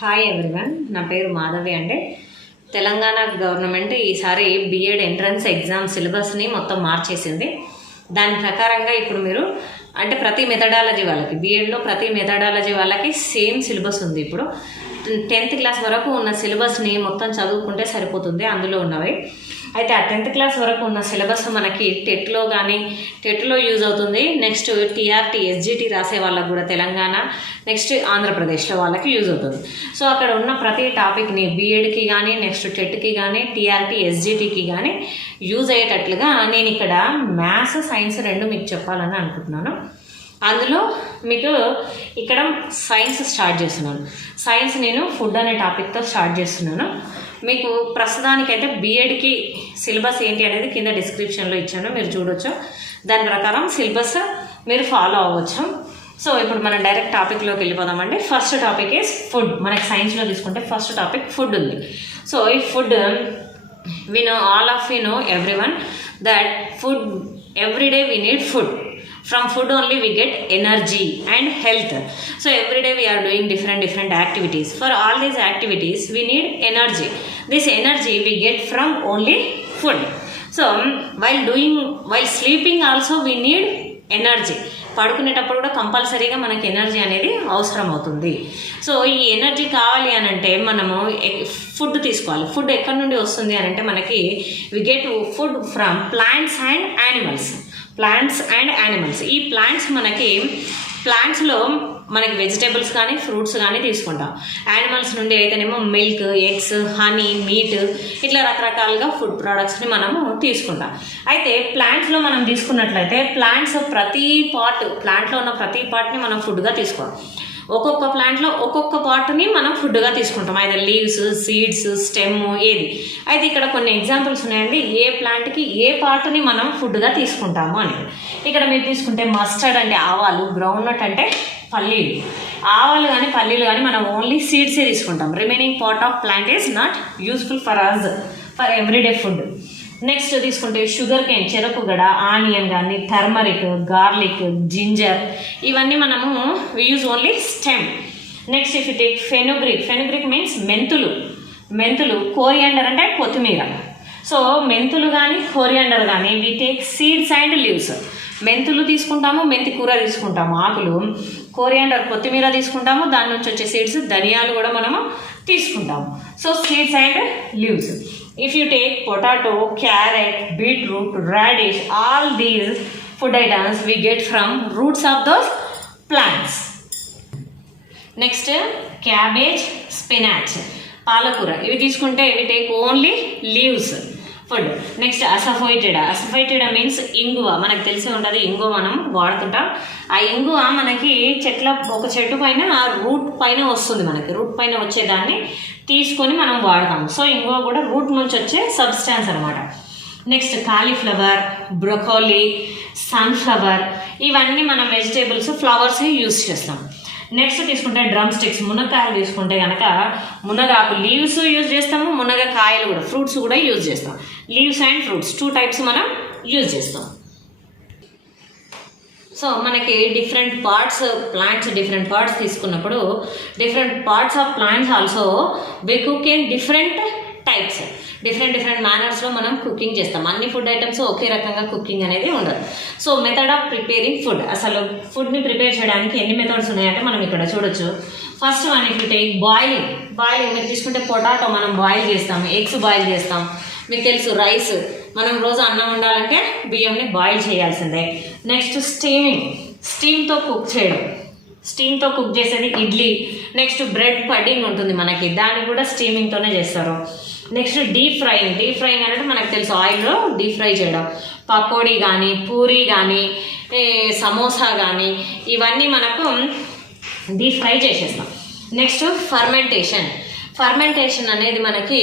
Hi everyone, నా పేరు మాధవి అండి. తెలంగాణ గవర్నమెంట్ ఈసారి బిఎడ్ ఎంట్రన్స్ ఎగ్జామ్ సిలబస్ని మొత్తం మార్చేసింది. దాని ప్రకారంగా ఇప్పుడు మీరు అంటే ప్రతి మెథడాలజీ వాళ్ళకి బిఎడ్లో ప్రతి మెథడాలజీ వాళ్ళకి సేమ్ సిలబస్ ఉంది. ఇప్పుడు 10th క్లాస్ వరకు ఉన్న సిలబస్ని మొత్తం చదువుకుంటే సరిపోతుంది అందులో ఉన్నవి. అయితే ఆ 10th క్లాస్ వరకు ఉన్న సిలబస్ మనకి టెట్లో యూజ్ అవుతుంది. నెక్స్ట్ టీఆర్టీ ఎస్జిటి రాసే వాళ్ళకు కూడా తెలంగాణ, నెక్స్ట్ ఆంధ్రప్రదేశ్లో వాళ్ళకి యూజ్ అవుతుంది. సో అక్కడ ఉన్న ప్రతి టాపిక్ని బీఎడ్కి కానీ, నెక్స్ట్ టెట్కి కానీ, టీఆర్టీ ఎస్జిటికి కానీ యూజ్ అయ్యేటట్లుగా నేను ఇక్కడ మ్యాథ్స్, సైన్స్ రెండు మీకు చెప్పాలని అనుకుంటున్నాను. అందులో మీకు ఇక్కడ సైన్స్ స్టార్ట్ చేస్తున్నాను. సైన్స్ నేను ఫుడ్ అనే టాపిక్తో స్టార్ట్ చేస్తున్నాను. మీకు ప్రస్తుతానికైతే బీఎడ్కి సిలబస్ ఏంటి అనేది కింద డిస్క్రిప్షన్లో ఇచ్చాను, మీరు చూడొచ్చు. దాని ప్రకారం సిలబస్ మీరు ఫాలో అవ్వచ్చు. సో ఇప్పుడు మనం డైరెక్ట్ టాపిక్లోకి వెళ్ళిపోదామండి. First topic is food. మనకి సైన్స్లో తీసుకుంటే ఫస్ట్ టాపిక్ ఫుడ్ ఉంది. సో ఈ food all of you know everyone that food every day we need food. From food only we get energy and health. So every day we are doing different activities. For all these activities we need energy. This energy we get from only food. So while sleeping also we need energy. పడుకునేటప్పుడు కూడా కంపల్సరీగా మనకి energy అనేది అవసరం అవుతుంది. So ఈ energy కావాలి అని అంటే మనము ఫుడ్ తీసుకోవాలి. ఫుడ్ ఎక్కడి నుండి వస్తుంది అని అంటే మనకి we get food from plants and animals. ఈ ప్లాంట్స్లో మనకి వెజిటేబుల్స్ కానీ, ఫ్రూట్స్ కానీ తీసుకుంటాం. యానిమల్స్ నుండి అయితేనేమో మిల్క్, ఎగ్స్, హనీ, మీట్, ఇట్లా రకరకాలుగా ఫుడ్ ప్రోడక్ట్స్ని మనము తీసుకుంటాం. అయితే ప్లాంట్స్లో మనం తీసుకున్నట్లయితే ప్లాంట్లో ఉన్న ప్రతి పార్ట్ని మనం ఫుడ్గా తీసుకోవాలి. ఒక్కొక్క ప్లాంట్లో ఒక్కొక్క పార్ట్ని మనం ఫుడ్గా తీసుకుంటాం. అయితే లీవ్స్, సీడ్స్, స్టెమ్ ఏది. అయితే ఇక్కడ కొన్ని ఎగ్జాంపుల్స్ ఉన్నాయండి, ఏ ప్లాంట్కి ఏ పార్ట్ని మనం ఫుడ్గా తీసుకుంటాము అని. ఇక్కడ మీరు తీసుకుంటే మస్టర్డ్ అంటే ఆవాలు, గ్రౌండ్నట్ అంటే పల్లీలు. ఆవాలు కానీ పల్లీలు కానీ మనం ఓన్లీ సీడ్సే తీసుకుంటాం. Remaining part of plant is not useful for everyday food. Next తీసుకుంటే షుగర్ కేన్, చెరకుగడ, ఆనియన్ కానీ, టర్మరిక్, గార్లిక్, జింజర్, ఇవన్నీ మనము use only stem. Next if you take fenugreek means మెంతులు, కోరియాండర్ అంటే కొత్తిమీర. సో మెంతులు కానీ, కోరియాండర్ కానీ we take seeds and leaves. మెంతులు తీసుకుంటాము, మెంతి కూర తీసుకుంటాము, ఆకులు. కోరియాండర్ కొత్తిమీర తీసుకుంటాము, దాని నుంచి వచ్చే సీడ్స్, ధనియాలు కూడా మనము తీసుకుంటాము. So seeds and leaves. If you take potato, carrot, beetroot, radish, all these food items we get from roots of those plants. Next, cabbage, spinach, palakura. ఇవి తీసుకుంటే ఇవి take only leaves food. Next asafoetida means ఇంగువ. మనకు తెలిసి ఉంటుంది, ఇంగువ మనం వాడుతుంటాం. ఆ ఇంగువ మనకి ఒక చెట్టు పైన ఆ రూట్ పైన వస్తుంది. మనకి రూట్ పైన వచ్చేదాన్ని తీసుకొని మనం వాడతాం. సో ఇంగువ కూడా రూట్ నుంచి వచ్చే సబ్స్టాన్స్ అనమాట. నెక్స్ట్ కాలీఫ్లవర్, బ్రొకోలీ, సన్ఫ్లవర్, ఇవన్నీ మనం వెజిటేబుల్స్, ఫ్లవర్స్ యూస్ చేస్తాం. నెక్స్ట్ తీసుకుంటే డ్రమ్ స్టిక్స్, మునక్కాయలు తీసుకుంటే కనుక మునగాకు లీవ్స్ యూజ్ చేస్తాము, మునగకాయలు కూడా, ఫ్రూట్స్ కూడా యూజ్ చేస్తాం. లీవ్స్ అండ్ ఫ్రూట్స్ 2 టైప్స్ మనం యూజ్ చేస్తాం. సో మనకి డిఫరెంట్ పార్ట్స్ తీసుకున్నప్పుడు different parts of plants also we cook in different types. Different మేనర్స్లో మనం కుకింగ్ చేస్తాం. అన్ని ఫుడ్ ఐటమ్స్ ఒకే రకంగా కుకింగ్ అనేది ఉండదు. So method of preparing food, అసలు ఫుడ్ని ప్రిపేర్ చేయడానికి ఎన్ని మెథడ్స్ ఉన్నాయంటే మనం ఇక్కడ చూడొచ్చు. First one if you take boiling మీరు తీసుకుంటే పొటాటో మనం బాయిల్ చేస్తాం, ఎగ్స్ బాయిల్ చేస్తాం. మీకు తెలుసు రైస్, మనం రోజు అన్నం వండాలంటే బియ్యంని బాయిల్ చేయాల్సిందే. నెక్స్ట్ స్టీమ్తో కుక్ చేసేది ఇడ్లీ. నెక్స్ట్ బ్రెడ్ పడ్డింగ్ ఉంటుంది మనకి, దాన్ని కూడా స్టీమింగ్తోనే చేస్తారు. నెక్స్ట్ డీప్ ఫ్రైయింగ్ అంటే మనకు తెలుసు, ఆయిల్లో డీప్ ఫ్రై చేయడం. పకోడీ కానీ, పూరీ కానీ, సమోసా కానీ, ఇవన్నీ మనకు డీప్ ఫ్రై చేసేస్తాం. నెక్స్ట్ ఫర్మెంటేషన్ అనేది మనకి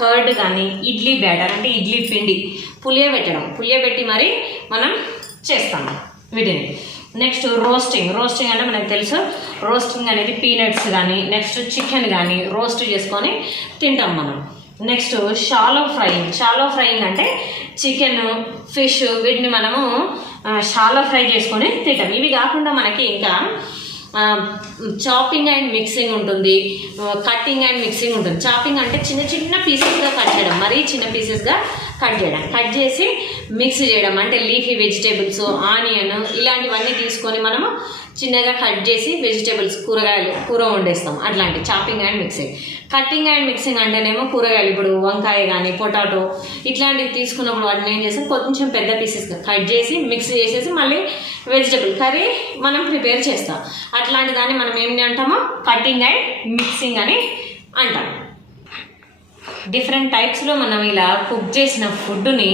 కర్డ్ కానీ, ఇడ్లీ బ్యాటర్ అంటే ఇడ్లీ పిండి పులియబెట్టి మరి మనం చేస్తాము వీటిని. నెక్స్ట్ రోస్టింగ్ అంటే మనకు తెలుసు, రోస్టింగ్ అనేది పీనట్స్ కానీ, నెక్స్ట్ చికెన్ కానీ రోస్ట్ చేసుకొని తింటాం మనం. నెక్స్ట్ షాలో ఫ్రైయింగ్ అంటే చికెన్, ఫిష్ వీటిని మనము షాలో ఫ్రై చేసుకొని తింటాం. ఇవి కాకుండా మనకి ఇంకా చాపింగ్ అండ్ మిక్సింగ్ ఉంటుంది, కట్టింగ్ అండ్ మిక్సింగ్ ఉంటుంది. చాపింగ్ అంటే చిన్న చిన్న పీసెస్గా కట్ చేయడం, మరీ చిన్న పీసెస్గా కట్ చేయడం, కట్ చేసి మిక్స్ చేయడం అంటే లీఫీ వెజిటేబుల్స్, ఆనియన్ ఇలాంటివన్నీ తీసుకొని మనము చిన్నగా కట్ చేసి వెజిటేబుల్స్ కూర వండేస్తాం. అట్లాంటి chopping and mixing. Cutting and mixing అంటేనేమో కూరగాయలు, ఇప్పుడు వంకాయ కానీ పొటాటో ఇట్లాంటివి తీసుకున్నప్పుడు వాటిని ఏం చేస్తాం, కొంచెం పెద్ద పీసెస్గా కట్ చేసి మిక్స్ చేసేసి మళ్ళీ వెజిటేబుల్ కర్రీ మనం ప్రిపేర్ చేస్తాం. అట్లాంటి దాన్ని మనం ఏమి అంటామో కట్టింగ్ అండ్ మిక్సింగ్ అని అంటాం. డిఫరెంట్ టైప్స్లో మనం ఇలా కుక్ చేసిన ఫుడ్ని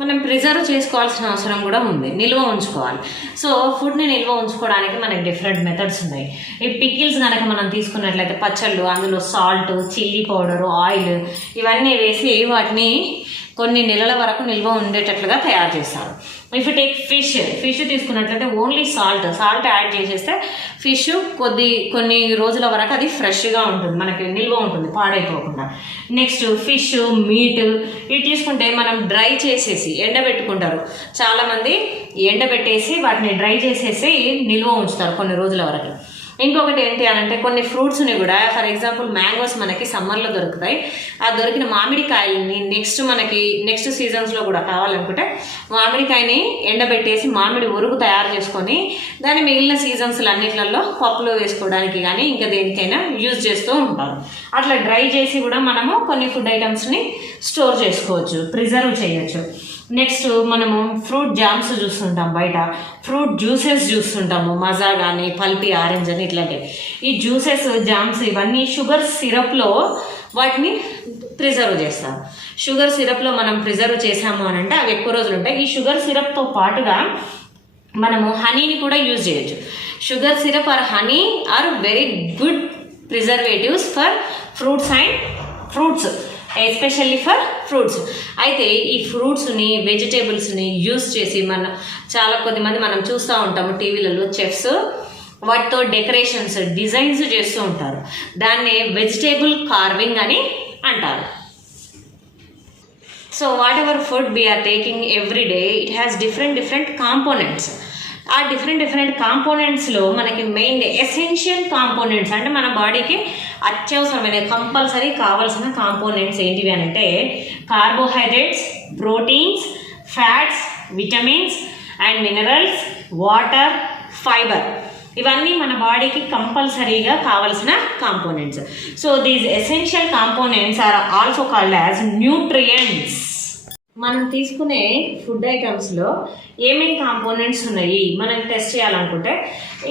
మనం ప్రిజర్వ్ చేసుకోవాల్సిన అవసరం కూడా ఉంది, నిల్వ ఉంచుకోవాలి. సో ఫుడ్ని నిల్వ ఉంచుకోవడానికి మనకి డిఫరెంట్ మెథడ్స్ ఉన్నాయి. ఈ పికిల్స్ కనుక మనం తీసుకున్నట్లయితే పచ్చళ్ళు, అందులో సాల్ట్, చిల్లీ పౌడరు, ఆయిల్ ఇవన్నీ వేసి వాటిని కొన్ని నెలల వరకు నిల్వ ఉండేటట్లుగా తయారు చేస్తారు. ఇఫ్ యూ టేక్ ఫిష్ తీసుకున్నట్లయితే ఓన్లీ సాల్ట్ యాడ్ చేసేస్తే ఫిష్ కొన్ని రోజుల వరకు అది ఫ్రెష్గా ఉంటుంది, మనకి నిల్వ ఉంటుంది పాడైపోకుండా. నెక్స్ట్ ఫిష్, మీట్ ఇవి తీసుకుంటే మనం డ్రై చేసేసి ఎండబెట్టుకుంటారు. చాలామంది ఎండబెట్టేసి వాటిని డ్రై చేసేసి నిల్వ ఉంచుతారు కొన్ని రోజుల వరకు. ఇంకొకటి ఏంటి అని అంటే కొన్ని ఫ్రూట్స్ని కూడా, ఫర్ ఎగ్జాంపుల్ మ్యాంగోస్ మనకి సమ్మర్లో దొరుకుతాయి. ఆ దొరికిన మామిడికాయలని నెక్స్ట్ సీజన్స్లో కూడా కావాలనుకుంటే మామిడికాయని ఎండబెట్టేసి మామిడి ఉరుగు తయారు చేసుకొని దాన్ని మిగిలిన సీజన్స్లు అన్నిట్లలో పప్పులో వేసుకోవడానికి కానీ ఇంకా దేనికైనా యూజ్ చేస్తూ ఉంటారు. అట్లా డ్రై చేసి కూడా మనము కొన్ని ఫుడ్ ఐటమ్స్ని స్టోర్ చేసుకోవచ్చు, ప్రిజర్వ్ చేయొచ్చు. నెక్స్ట్ మనము ఫ్రూట్ జామ్స్ చూస్తుంటాం, బయట ఫ్రూట్ జ్యూసెస్ చూస్తుంటాము, మజా కానీ పల్పి ఆరెంజ్ అని ఇట్లాంటివి. ఈ జ్యూసెస్, జామ్స్ ఇవన్నీ షుగర్ సిరప్లో వాటిని ప్రిజర్వ్ చేస్తాం. షుగర్ సిరప్లో మనం ప్రిజర్వ్ చేసాము అని అంటే అవి ఎక్కువ రోజులు ఉంటాయి. ఈ షుగర్ సిరప్తో పాటుగా మనము హనీని కూడా యూజ్ చేయొచ్చు. Sugar syrup or honey are very good preservatives for fruits especially for fruits. అయితే ఈ ఫ్రూట్స్ని, వెజిటేబుల్స్ని యూస్ చేసి చాలా కొద్దిమంది మనం చూస్తూ ఉంటాము టీవీలలో, చెఫ్స్ వాటితో డెకరేషన్స్, డిజైన్స్ చేస్తూ ఉంటారు. దాన్ని వెజిటేబుల్ కార్వింగ్ అని అంటారు. So whatever food we're taking every day, it has different components. ఆ డిఫరెంట్ కాంపోనెంట్స్లో మనకి మెయిన్ ఎసెన్షియల్ కాంపోనెంట్స్ అంటే మన బాడీకి అత్యవసరమైన కంపల్సరీ కావాల్సిన కాంపోనెంట్స్ ఏంటివి అని అంటే carbohydrates, proteins, fats, vitamins and minerals, water, fibre. ఇవన్నీ మన బాడీకి కంపల్సరీగా కావాల్సిన components. So these essential components are also called as nutrients. మనం తీసుకునే ఫుడ్ ఐటమ్స్లో ఏమేమి కాంపోనెంట్స్ ఉన్నాయి మనం టెస్ట్ చేయాలనుకుంటే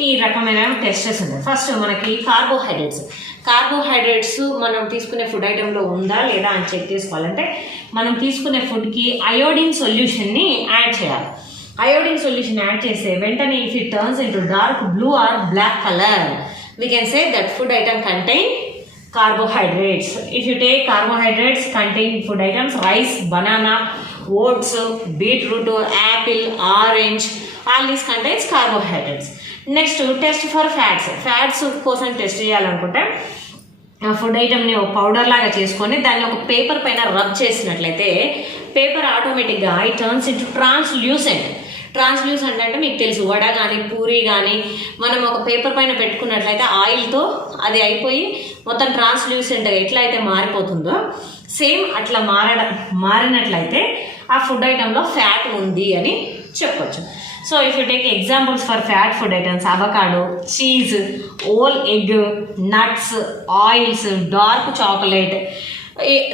ఈ రకమైన టెస్టెస్ ఉన్నాయి. ఫస్ట్ మనకి కార్బోహైడ్రేట్స్ మనం తీసుకునే ఫుడ్ ఐటెంలో ఉందా లేదా అని చెక్ చేసుకోవాలంటే మనం తీసుకునే ఫుడ్కి అయోడిన్ సొల్యూషన్ని యాడ్ చేయాలి. అయోడిన్ సొల్యూషన్ యాడ్ చేస్తే వెంటనే if it turns into dark blue or black colour we can say that food item contain carbohydrates. If you take carbohydrates contain food items, rice, banana, oats, beetroot, apple, orange, all these contains carbohydrates. Next test for fats కోసం test చేయాలనుకుంటే food ఐటమ్ని ఒక powder లాగా చేసుకొని దాన్ని ఒక paper పైన rub చేసినట్లయితే paper ఆటోమేటిక్గా ఇట్ టర్న్స్ ఇంటూ ట్రాన్స్లూసెంట్ అంటే మీకు తెలుసు, వడ కానీ పూరి కానీ మనం ఒక పేపర్ పైన పెట్టుకున్నట్లయితే ఆయిల్తో అది అయిపోయి మొత్తం ట్రాన్స్లూసెంట్గా ఎట్లా అయితే మారిపోతుందో సేమ్ అట్లా మారినట్లయితే ఆ ఫుడ్ ఐటెంలో ఫ్యాట్ ఉంది అని చెప్పొచ్చు. So if you take examples for fat food items, avocado, cheese, whole egg, nuts, oils, dark chocolate,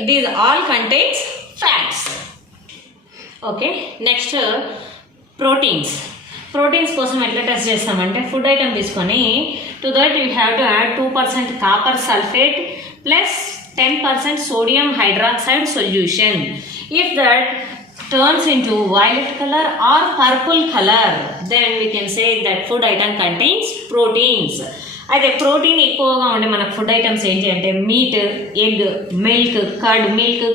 these all contains fats. Okay, next proteins కోసం ఎట్లా టెస్ట్ చేస్తామంటే ఫుడ్ ఐటమ్ తీసుకొని to that you have to add 2% copper sulphate plus 10% sodium hydroxide solution. If that turns into violet color or purple color, then we can say that food item contains proteins. అయితే protein ఎక్కువగా ఉండే మన food items ఏంటి అంటే meet, egg, milk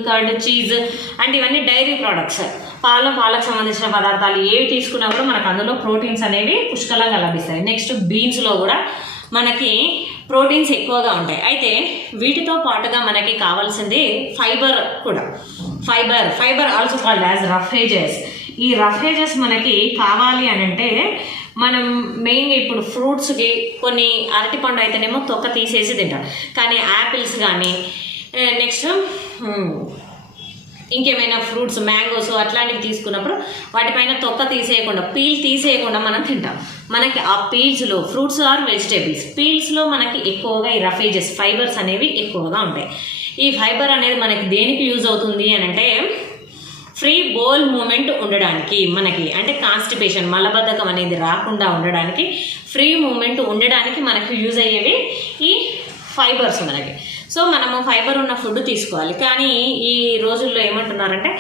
curd, cheese and ఇవన్నీ dairy products. పాలకు సంబంధించిన పదార్థాలు ఏవి తీసుకున్నా కూడా మనకు అందులో ప్రోటీన్స్ అనేవి పుష్కలంగా లభిస్తాయి. నెక్స్ట్ బీన్స్లో కూడా మనకి ప్రోటీన్స్ ఎక్కువగా ఉంటాయి. అయితే వీటితో పాటుగా మనకి కావాల్సింది ఫైబర్ కూడా. Fibre also called as roughages. ఈ రఫేజెస్ మనకి కావాలి అని అంటే మనం మెయిన్గా ఇప్పుడు ఫ్రూట్స్కి కొన్ని అరటిపండు అయితేనేమో తొక్క తీసేసి తింటాం, కానీ యాపిల్స్ కానీ నెక్స్ట్ ఇంకేమైనా ఫ్రూట్స్ మ్యాంగోస్ అట్లాంటివి తీసుకున్నప్పుడు వాటిపైన తొక్క తీసేయకుండా పీల్ తీసేయకుండా మనం తింటాం. మనకి ఆ పీల్స్లో ఫ్రూట్స్ ఆర్ వెజిటేబుల్స్ పీల్స్లో మనకి ఎక్కువగా ఈ రఫేజెస్ ఫైబర్స్ అనేవి ఎక్కువగా ఉంటాయి. ఈ ఫైబర్ అనేది మనకి దేనికి యూజ్ అవుతుంది అని అంటే ఫ్రీ బౌల్ మూమెంట్ ఉండడానికి, మనకి అంటే కాన్స్టిపేషన్ మలబద్ధకం అనేది రాకుండా ఉండడానికి, ఫ్రీ మూమెంట్ ఉండడానికి మనకి యూజ్ అయ్యేవి ఈ ఫైబర్స్ మనకి. సో మనము ఫైబర్ ఉన్న ఫుడ్ తీసుకోవాలి. కానీ ఈ రోజుల్లో ఏమంటున్నారంటే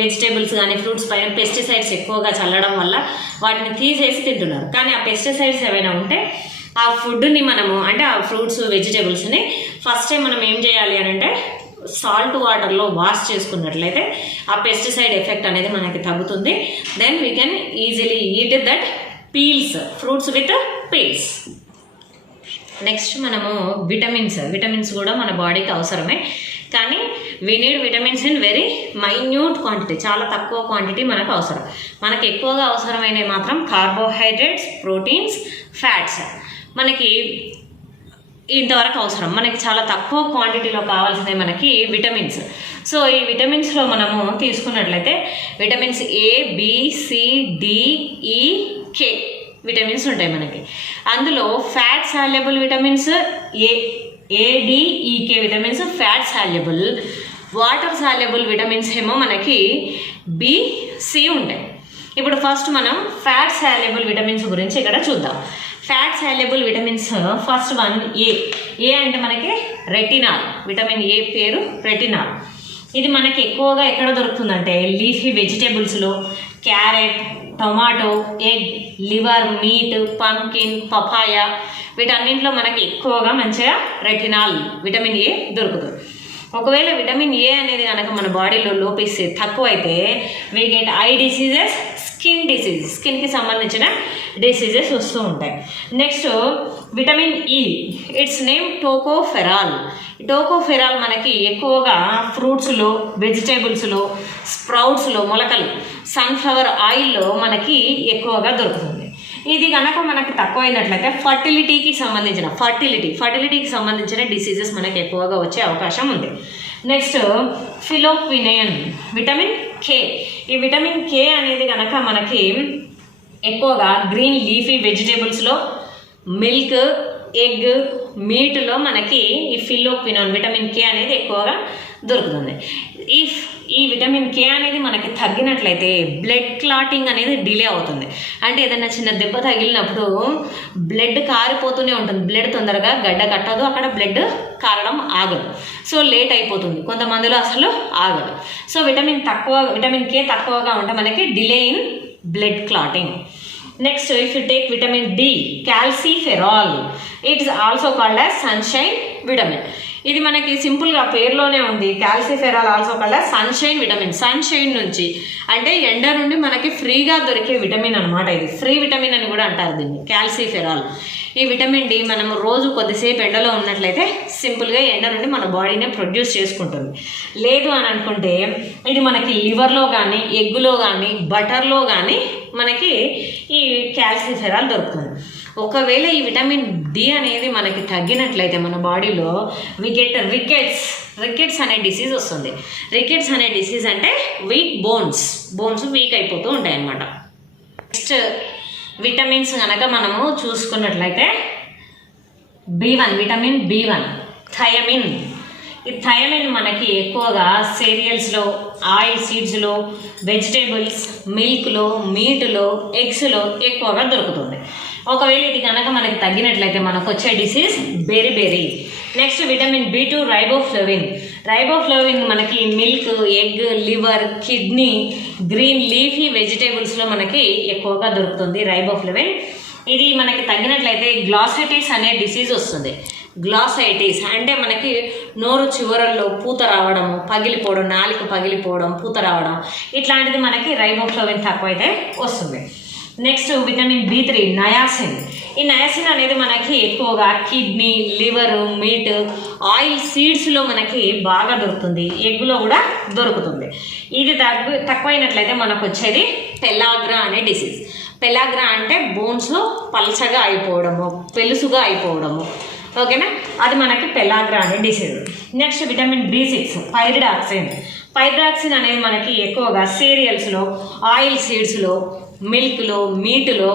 వెజిటేబుల్స్ కానీ ఫ్రూట్స్ పైన పెస్టిసైడ్స్ ఎక్కువగా చల్లడం వల్ల వాటిని తీసేసి తింటున్నారు. కానీ ఆ పెస్టిసైడ్స్ ఏమైనా ఉంటే ఆ ఫుడ్ని మనము అంటే ఆ ఫ్రూట్స్ వెజిటేబుల్స్ని ఫస్ట్ టైం మనం ఏం చేయాలి అని అంటే సాల్ట్ వాటర్లో వాష్ చేసుకున్నట్లయితే ఆ పెస్టిసైడ్ ఎఫెక్ట్ అనేది మనకి తగ్గుతుంది. Then we can easily eat that peels, fruits with peels. Next మనము విటమిన్స్ కూడా మన బాడీకి అవసరమే, కానీ we need vitamins in very minute quantity, చాలా తక్కువ క్వాంటిటీ మనకు అవసరం. మనకి ఎక్కువగా అవసరమైనవి మాత్రం కార్బోహైడ్రేట్స్, ప్రోటీన్స్, ఫ్యాట్స్ మనకి ఇంతవరకు అవసరం. మనకి చాలా తక్కువ క్వాంటిటీలో కావాల్సినవి మనకి విటమిన్స్. సో ఈ విటమిన్స్లో మనము తీసుకున్నట్లయితే vitamins A, B, C, D, E, K vitamins ఉంటాయి మనకి. అందులో fat soluble vitamins A D E K vitamins fat soluble, water soluble vitamins ఏమో మనకి బిసి ఉంటాయి. ఇప్పుడు ఫస్ట్ మనం ఫ్యాట్ సాల్యుబుల్ విటమిన్స్ గురించి ఇక్కడ చూద్దాం. Fat soluble vitamins first one A అంటే మనకి రెటినాల్, విటమిన్ ఏ పేరు రెటినాల్. ఇది మనకి ఎక్కువగా ఎక్కడ దొరుకుతుందంటే లీఫీ వెజిటేబుల్స్లో carrot, tomato, egg, liver, meat, pumpkin, papaya వీటన్నింటిలో మనకి ఎక్కువగా మంచిగా రెటినాల్ విటమిన్ ఏ దొరుకుతుంది. ఒకవేళ విటమిన్ ఏ అనేది కనుక మన బాడీలో లోపిస్తే తక్కువైతే we get I diseases, skin disease, స్కిన్కి సంబంధించిన డిసీజెస్ వస్తూ ఉంటాయి. Next vitamin E, its name tocopherol. Tocopherol మనకి ఎక్కువగా ఫ్రూట్స్లో, వెజిటేబుల్స్లో, స్ప్రౌట్స్లో, మొలకలు, సన్ఫ్లవర్ ఆయిల్లో మనకి ఎక్కువగా దొరుకుతుంది. ఇది కనుక మనకి తక్కువైనట్లయితే ఫర్టిలిటీకి సంబంధించిన డిసీజెస్ మనకి ఎక్కువగా వచ్చే అవకాశం ఉంది. Next phylloquinone, vitamin K. ఈ విటమిన్ కే అనేది కనుక మనకి ఎక్కువగా గ్రీన్ లీఫీ వెజిటేబుల్స్లో, మిల్క్, ఎగ్, మీట్లో మనకి ఈ ఫిలోక్వినోన్ విటమిన్ కే అనేది ఎక్కువగా దొరుకుతుంది. ఈ విటమిన్ కే అనేది మనకి తగ్గినట్లయితే బ్లడ్ క్లాటింగ్ అనేది డిలే అవుతుంది. అంటే ఏదైనా చిన్న దెబ్బ తగిలినప్పుడు బ్లడ్ కారిపోతూనే ఉంటుంది, బ్లడ్ తొందరగా గడ్డ కట్టదు, అక్కడ బ్లడ్ కారడం ఆగదు, సో లేట్ అయిపోతుంది, కొంతమందిలో అసలు ఆగదు. సో విటమిన్ కే తక్కువగా ఉంటే మనకి delay in blood clotting. Next if you take vitamin D, calciferol, it is also called as sunshine vitamin. ఇది మనకి సింపుల్గా పేరులోనే ఉంది, calciferol also called as sunshine vitamin. Sunshine నుంచి అంటే ఎండ నుండి మనకి ఫ్రీగా దొరికే విటమిన్ అనమాట. ఇది ఫ్రీ విటమిన్ అని కూడా అంటారు దీన్ని, క్యాల్సిఫెరాల్. ఈ విటమిన్ డి మనం రోజు కొద్దిసేపు ఎండలో ఉన్నట్లయితే సింపుల్గా ఎండ నుండి మన బాడీనే ప్రొడ్యూస్ చేసుకుంటుంది. లేదు అని అనుకుంటే ఇది మనకి లివర్లో కానీ, ఎగ్గులో కానీ, బటర్లో కానీ మనకి ఈ క్యాల్సిఫెరాల్ దొరుకుతుంది. ఒకవేళ ఈ విటమిన్ డి అనేది మనకి తగ్గినట్లయితే మన బాడీలో వి గెట్ రికెట్స్ అనే డిసీజ్ వస్తుంది. రికెట్స్ అనే డిసీజ్ అంటే వీక్ బోన్స్ వీక్ అయిపోతూ ఉంటాయి అన్నమాట. నెక్స్ట్ విటమిన్స్ కనుక మనము చూసుకున్నట్లయితే విటమిన్ B1 థయమిన్. ఈ థయమిన్ మనకి ఎక్కువగా సీరియల్స్లో, ఆయిల్ సీడ్స్లో, వెజిటేబుల్స్, మిల్క్లో, మీట్లో, ఎగ్స్లో ఎక్కువగా దొరుకుతుంది. ఒకవేళ ఇది కనుక మనకి తగ్గినట్లయితే మనకు వచ్చే disease beri. Next vitamin B2 riboflavin మనకి milk, egg, liver, kidney, green leafy వెజిటేబుల్స్లో మనకి ఎక్కువగా దొరుకుతుంది రైబోఫ్లవిన్. ఇది మనకి తగ్గినట్లయితే గ్లాసైటిస్ అనే డిసీజ్ వస్తుంది. గ్లాసైటిస్ అంటే మనకి నోరు చివరల్లో పూత రావడం, పగిలిపోవడం, నాలుక పగిలిపోవడం, పూత రావడం, ఇట్లాంటిది మనకి రైబోఫ్లవిన్ తక్కువైతే వస్తుంది. Next vitamin B3 niacin. ఈ నయాసిన్ అనేది మనకి ఎక్కువగా కిడ్నీ, లివర్, మీట్, ఆయిల్ సీడ్స్లో మనకి బాగా దొరుకుతుంది, ఎగ్గులో కూడా దొరుకుతుంది. ఇది తక్కువైనట్లయితే మనకు వచ్చేది పెల్లాగ్రా అనే డిసీజ్. పెలాగ్రా అంటే బోన్స్ పల్చగా అయిపోవడము, పెలుసుగా అయిపోవడము, ఓకేనా, అది మనకి పెలాగ్రా అనే disease. Next vitamin B6 pyridoxine అనేది మనకి ఎక్కువగా సీరియల్స్లో, ఆయిల్ సీడ్స్లో, మిల్క్లో, మీటులో,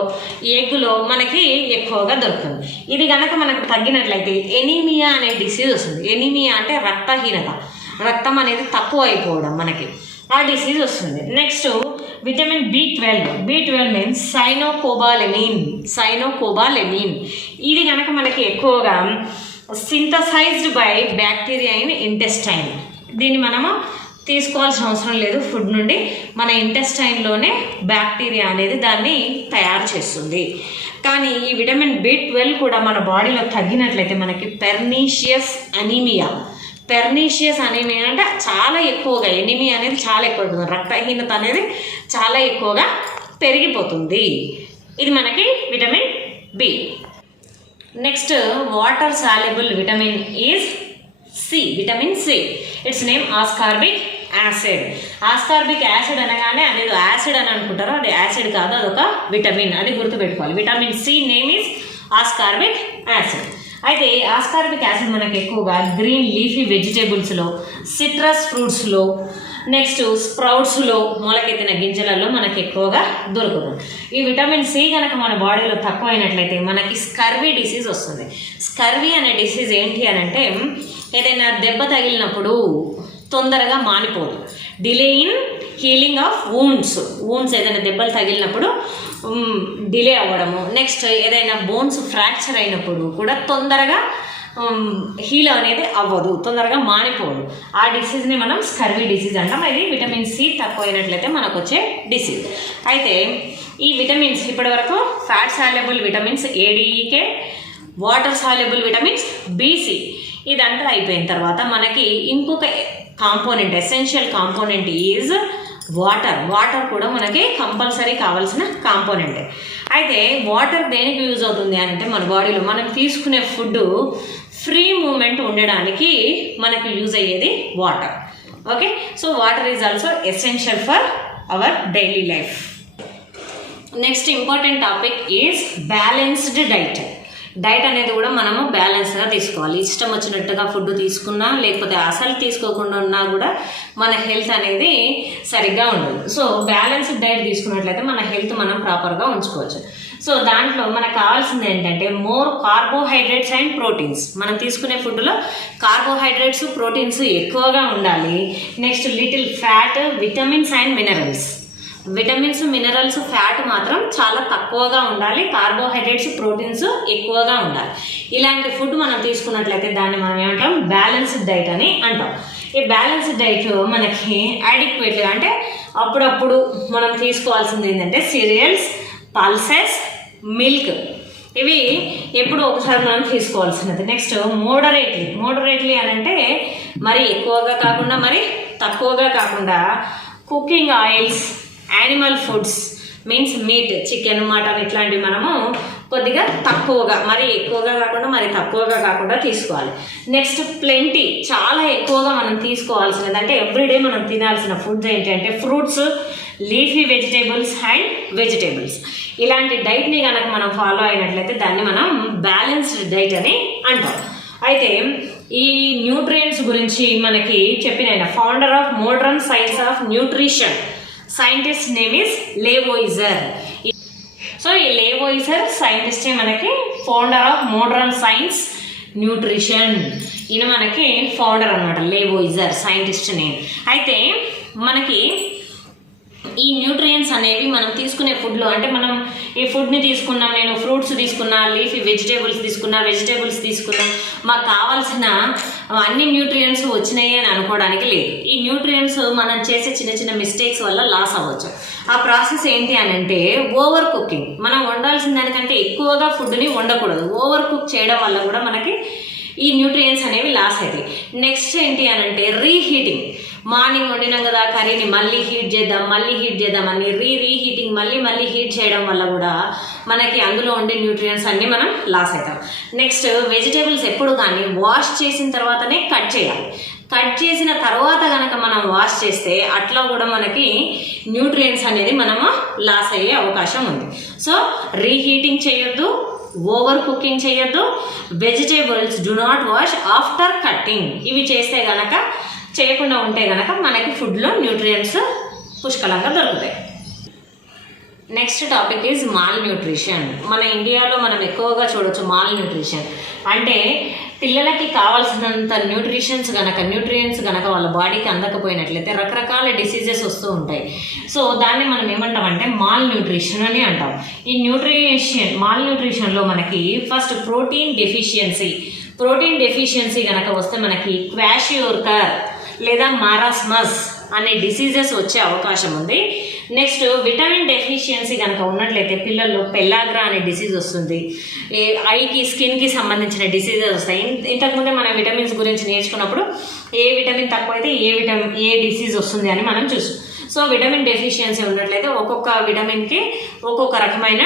ఎగ్లో మనకి ఎక్కువగా దొరుకుతుంది. ఇది కనుక మనకు తగ్గినట్లయితే ఎనీమియా అనే డిసీజ్ వస్తుంది. ఎనీమియా అంటే రక్తహీనత, రక్తం అనేది తక్కువ అయిపోవడం, మనకి ఆ డిసీజ్ వస్తుంది. Next vitamin B12 means cyanocobalamin. ఇది కనుక మనకి ఎక్కువగా synthesized by bacteria in intestine. దీన్ని మనము తీసుకోవాల్సిన అవసరం లేదు ఫుడ్ నుండి, మన ఇంటెస్టైన్లోనే బ్యాక్టీరియా అనేది దాన్ని తయారు చేస్తుంది. కానీ ఈ విటమిన్ B12 కూడా మన బాడీలో తగ్గినట్లయితే మనకి పెర్నీషియస్ అనీమియా అంటే చాలా ఎక్కువగా, ఎనీమియా అనేది చాలా ఎక్కువ, రక్తహీనత అనేది చాలా ఎక్కువగా పెరిగిపోతుంది. ఇది మనకి vitamin B. Next water soluble vitamin is vitamin C. Its name ascorbic acid అనగానే అదేదో యాసిడ్ అని అనుకుంటారో, అది యాసిడ్ కాదు, అదొక విటమిన్, అది గుర్తుపెట్టుకోవాలి. Vitamin C name is ascorbic acid. అయితే ఆస్కార్బిక్ యాసిడ్ మనకి ఎక్కువగా గ్రీన్ లీఫీ వెజిటేబుల్స్లో, సిట్రస్ ఫ్రూట్స్లో, నెక్స్ట్ స్ప్రౌట్స్లో, మొలకెత్తిన గింజలలో మనకి ఎక్కువగా దొరుకుతుంది. ఈ విటమిన్ C కనుక మన బాడీలో తక్కువ అయినట్లయితే మనకి స్కర్వీ డిసీజ్ వస్తుంది. స్కర్వీ అనే డిసీజ్ ఏంటి అని అంటే, ఏదైనా దెబ్బ తగిలినప్పుడు తొందరగా మానిపోదు, delay in healing of wounds ఏదైనా దెబ్బలు తగిలినప్పుడు డిలే అవ్వడము. నెక్స్ట్ ఏదైనా బోన్స్ ఫ్రాక్చర్ అయినప్పుడు కూడా తొందరగా హీల్ అనేది అవ్వదు, తొందరగా మానిపోదు. ఆ డిసీజ్ని మనం స్కర్వీ డిసీజ్ అంటాం. ఇది విటమిన్ C తక్కువ అయినట్లయితే మనకు వచ్చే డిసీజ్. అయితే ఈ విటమిన్స్ ఇప్పటి వరకు fat soluble vitamins ADEK, water soluble vitamins BC, ఇదంతా అయిపోయిన తర్వాత మనకి ఇంకొక component, essential component is water కూడా మనకి కంపల్సరీ కావాల్సిన కాంపోనెంటే. అయితే వాటర్ దేనికి యూజ్ అవుతుంది అని అంటే, మన బాడీలో మనం తీసుకునే ఫుడ్ ఫ్రీ మూమెంట్ ఉండడానికి మనకి యూజ్ అయ్యేది water. Okay, so water is also essential for hour daily life. Next important topic is balanced diet అనేది కూడా మనము బ్యాలెన్స్గా తీసుకోవాలి. ఇష్టం వచ్చినట్టుగా ఫుడ్ తీసుకున్నా, లేకపోతే అసలు తీసుకోకుండా ఉన్నా కూడా మన హెల్త్ అనేది సరిగ్గా ఉండదు. సో బ్యాలెన్స్డ్ డైట్ తీసుకున్నట్లయితే మన హెల్త్ మనం ప్రాపర్గా ఉంచుకోవచ్చు. సో దాంట్లో మనకు కావాల్సింది ఏంటంటే మోర్ కార్బోహైడ్రేట్స్ అండ్ ప్రోటీన్స్. మనం తీసుకునే ఫుడ్లో కార్బోహైడ్రేట్స్, ప్రోటీన్స్ ఎక్కువగా ఉండాలి. Next little fat, vitamins and minerals, fat మాత్రం చాలా తక్కువగా ఉండాలి. కార్బోహైడ్రేట్స్, ప్రోటీన్స్ ఎక్కువగా ఉండాలి. ఇలాంటి ఫుడ్ మనం తీసుకున్నట్లయితే దాన్ని మనం ఏమంటాం, బ్యాలెన్స్డ్ డైట్ అని అంటాం. ఈ బ్యాలెన్స్డ్ డైట్ మనకి అడిక్వేట్గా అంటే అప్పుడప్పుడు మనం తీసుకోవాల్సింది ఏంటంటే సీరియల్స్, పల్సెస్, మిల్క్, ఇవి ఎప్పుడు ఒకసారి మనం తీసుకోవాల్సినది. నెక్స్ట్ మోడరేట్లీ అని అంటే మరి ఎక్కువగా కాకుండా మరి తక్కువగా కాకుండా cooking oils, animal foods means meet, chicken, mutton ఇట్లాంటివి మనము కొద్దిగా తక్కువగా, మరి ఎక్కువగా కాకుండా మరి తక్కువగా కాకుండా తీసుకోవాలి. నెక్స్ట్ ప్లెంటీ, చాలా ఎక్కువగా మనం తీసుకోవాల్సినది అంటే ఎవ్రీడే మనం తినాల్సిన ఫుడ్స్ ఏంటంటే ఫ్రూట్స్, లీఫీ వెజిటేబుల్స్. ఇలాంటి డైట్ని కనుక మనం ఫాలో అయినట్లయితే దాన్ని మనం బ్యాలెన్స్డ్ డైట్ అని అంటాం. అయితే ఈ న్యూట్రియంట్స్ గురించి మనకి చెప్పిన founder of modern science of nutrition scientist name is Lavoisier. So ఈ లేవోయిజర్ సైంటిస్టే మనకి founder of modern science nutrition. ఈయన మనకి ఫౌండర్ అనమాట, లేవోయిజర్ సైంటిస్ట్ నేమ్. అయితే మనకి ఈ న్యూట్రియంట్స్ అనేవి మనం తీసుకునే ఫుడ్లో, అంటే మనం ఈ ఫుడ్ని తీసుకున్నాం, నేను ఫ్రూట్స్ తీసుకున్నా, లీఫీ వెజిటేబుల్స్ తీసుకున్నా, మాకు కావాల్సిన అన్ని న్యూట్రియంట్స్ వచ్చినాయి అని అనుకోవడానికి లేదు. ఈ న్యూట్రియంట్స్ మనం చేసే చిన్న చిన్న మిస్టేక్స్ వల్ల లాస్ అవ్వచ్చు. ఆ ప్రాసెస్ ఏంటి అని అంటే ఓవర్ కుకింగ్. మనం వండాల్సిన దానికంటే ఎక్కువగా ఫుడ్ని వండకూడదు. ఓవర్ కుక్ చేయడం వల్ల కూడా మనకి ఈ న్యూట్రియంట్స్ అనేవి లాస్ అవుతాయి. నెక్స్ట్ ఏంటి అని అంటే రీహీటింగ్. మార్నింగ్ వండినాం కదా కర్రీని మళ్ళీ హీట్ చేద్దాం అని రీహీటింగ్ మళ్ళీ హీట్ చేయడం వల్ల కూడా మనకి అందులో ఉండే న్యూట్రియంట్స్ అన్నీ మనం లాస్ అవుతాం. నెక్స్ట్ వెజిటేబుల్స్ ఎప్పుడు కానీ వాష్ చేసిన తర్వాతనే కట్ చేయాలి. కట్ చేసిన తర్వాత కనుక మనం వాష్ చేస్తే అట్లా కూడా మనకి న్యూట్రియంట్స్ అనేది మనము లాస్ అయ్యే అవకాశం ఉంది. సో రీహీటింగ్ చేయొద్దు, ఓవర్ కుకింగ్ చేయొద్దు, vegetables do not wash after cutting. ఇవి చేస్తే గనక, చేయకుండా ఉంటే గనక మనకి ఫుడ్లో న్యూట్రియంట్స్ పుష్కలంగా దొరుకుతాయి. Next topic is mall nutrition. మన ఇండియాలో మనం ఎక్కువగా చూడవచ్చు మాల్ న్యూట్రిషన్ అంటే పిల్లలకి కావాల్సినంత న్యూట్రియంట్స్ గనక వాళ్ళ బాడీకి అందకపోయినట్లయితే రకరకాల డిసీజెస్ వస్తూ ఉంటాయి. సో దాన్ని మనం ఏమంటామంటే మాల్ న్యూట్రిషన్ అని అంటాం. ఈ మాల్ న్యూట్రిషన్లో మనకి ఫస్ట్ ప్రోటీన్ డెఫిషియన్సీ గనక వస్తే మనకి క్వాషియోర్కర్ లేదా మారాస్మస్ అనే డిసీజెస్ వచ్చే అవకాశం ఉంది. నెక్స్ట్ విటమిన్ డెఫిషియన్సీ కనుక ఉన్నట్లయితే పిల్లల్లో పెల్లాగ్రా అనే డిసీజ్ వస్తుంది. ఐకి స్కిన్కి సంబంధించిన డిసీజెస్ వస్తాయి. ఇంతకుముందే మనం విటమిన్స్ గురించి నేర్చుకున్నప్పుడు ఏ విటమిన్ తక్కువైతే ఏ డిసీజ్ వస్తుంది అని మనం చూసాం. సో విటమిన్ డెఫిషియన్సీ ఉన్నట్లయితే ఒక్కొక్క విటమిన్కి ఒక్కొక్క రకమైన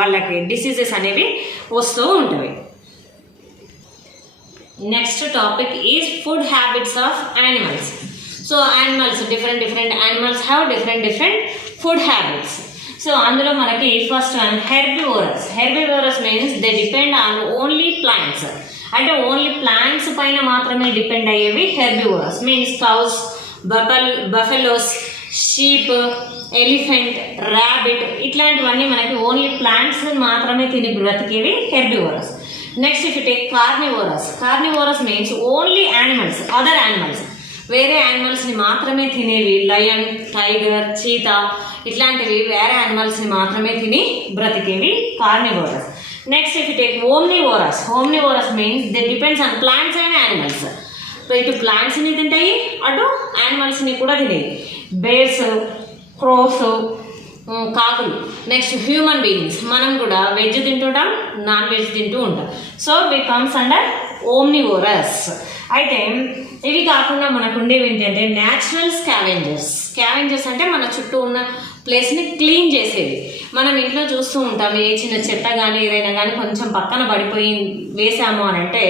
వాళ్ళకి డిసీజెస్ అనేవి వస్తూ ఉంటాయి. Next topic is food habits of animals. So animals different animals have different food habits. So అందులో మనకి first one herbivorous means they depend on only plants. అంటే ఓన్లీ ప్లాంట్స్ పైన మాత్రమే డిపెండ్ అయ్యేవి herbivorous. Means cows, buffaloes, sheep, elephant, rabbit ఇట్లాంటివన్నీ మనకి only plants మాత్రమే తిని బ్రతికేవి herbivorous. Next if you take carnivorous means only animals, other animals, వేరే యానిమల్స్ని మాత్రమే తినేవి లయన్, టైగర్, చీతా ఇట్లాంటివి వేరే యానిమల్స్ని మాత్రమే తిని బ్రతికేవి carnivorous. Next if you take omnivorous means they depends on plants and animals. So ఇటు ప్లాంట్స్ని తింటాయి, అటు యానిమల్స్ని కూడా తినేవి. బేర్స్, క్రోస్, కాకులు. నెక్స్ట్ హ్యూమన్ బీయింగ్స్, మనం కూడా వెజ్ తింటుంటాం, నాన్ వెజ్ తింటూ ఉంటాం. So we comes under ఓమ్నివోరస్. అయితే ఇవి కాకుండా మనకు ఉండేవి ఏంటంటే న్యాచురల్ స్కావెంజర్స్ అంటే మన చుట్టూ ఉన్న ప్లేస్ని క్లీన్ చేసేవి. మనం ఇంట్లో చూస్తూ ఉంటాం, ఏ చిన్న చెత్త కానీ ఏదైనా కానీ కొంచెం పక్కన పడిపోయి వేసాము అని అంటే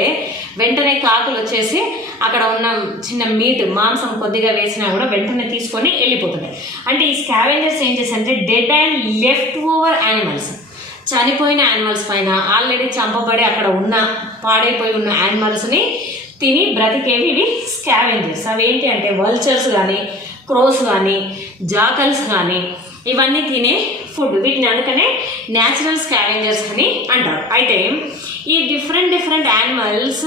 వెంటనే కాకులు వచ్చేసి అక్కడ ఉన్న చిన్న మాంసం కొద్దిగా వేసినా కూడా వెంటనే తీసుకొని వెళ్ళిపోతున్నాయి. అంటే ఈ స్కావెంజర్స్ ఏం చేస్తారంటే dead and left over animals, చనిపోయిన యానిమల్స్ పైన ఆల్రెడీ చంపబడి అక్కడ ఉన్న పాడైపోయి ఉన్న యానిమల్స్ని తిని బ్రతికేవి ఇవి స్కావెంజర్స్. అవి ఏంటి అంటే వల్చర్స్ కానీ, క్రోస్ కానీ, జాకల్స్ కానీ ఇవన్నీ తినే ఫుడ్. వీటిని అందుకనే న్యాచురల్ స్కావెంజర్స్ అని అంటారు. అయితే ఈ different animals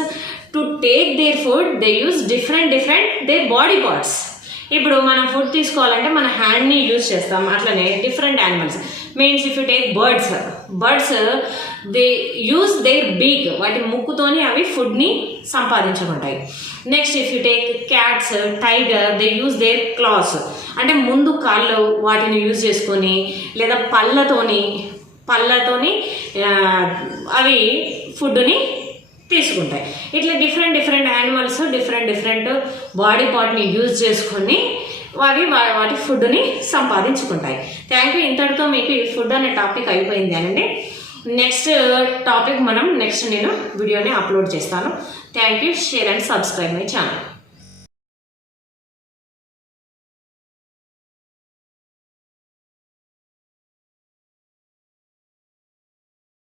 to take their food they use different their body parts. ఇప్పుడు మనం ఫుడ్ తీసుకోవాలంటే మన హ్యాండ్ని యూజ్ చేస్తాం. అట్లనే different animals means if you take birds they use their beak, వాటి ముక్కుతోని అవి ఫుడ్ని సంపాదించుకుంటాయి. Next if you take cats, tiger they use their claws, అంటే ముందు కాళ్ళు వాటిని యూజ్ చేసుకొని లేదా పళ్ళతోని అవి ఫుడ్ని తీసుకుంటాయి. ఇట్లా డిఫరెంట్ యానిమల్స్ డిఫరెంట్ బాడీ పార్ట్ని యూజ్ చేసుకొని వాటి ఫుడ్ని సంపాదించుకుంటాయి. Thank you. ఇంతటితో మీకు ఈ ఫుడ్ అనే టాపిక్ అయిపోయింది అనండి. నెక్స్ట్ టాపిక్ నేను వీడియోని అప్లోడ్ చేస్తాను. Thank you. Share and subscribe my channel.